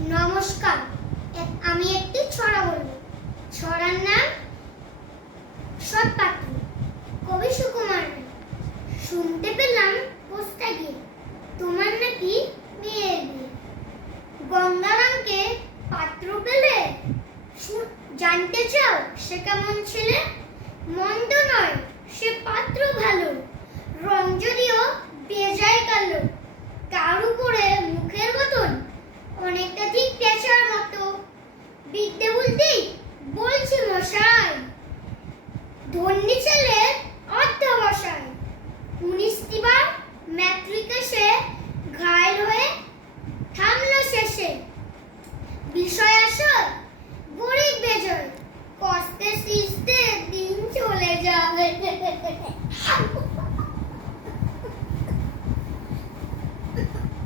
নমস্কার। আমি একটি ছড়া বলবো। ছড়ার নাম সৎপাত্র। কবি সুকুমার রায়। শুনতে পেলাম পোস্টা গিয়ে তোমার নাকি মেয়ের বিয়ে। গঙ্গারামকে পাত্র পেলে জানতে চাও সে কেমন ছেলে? মন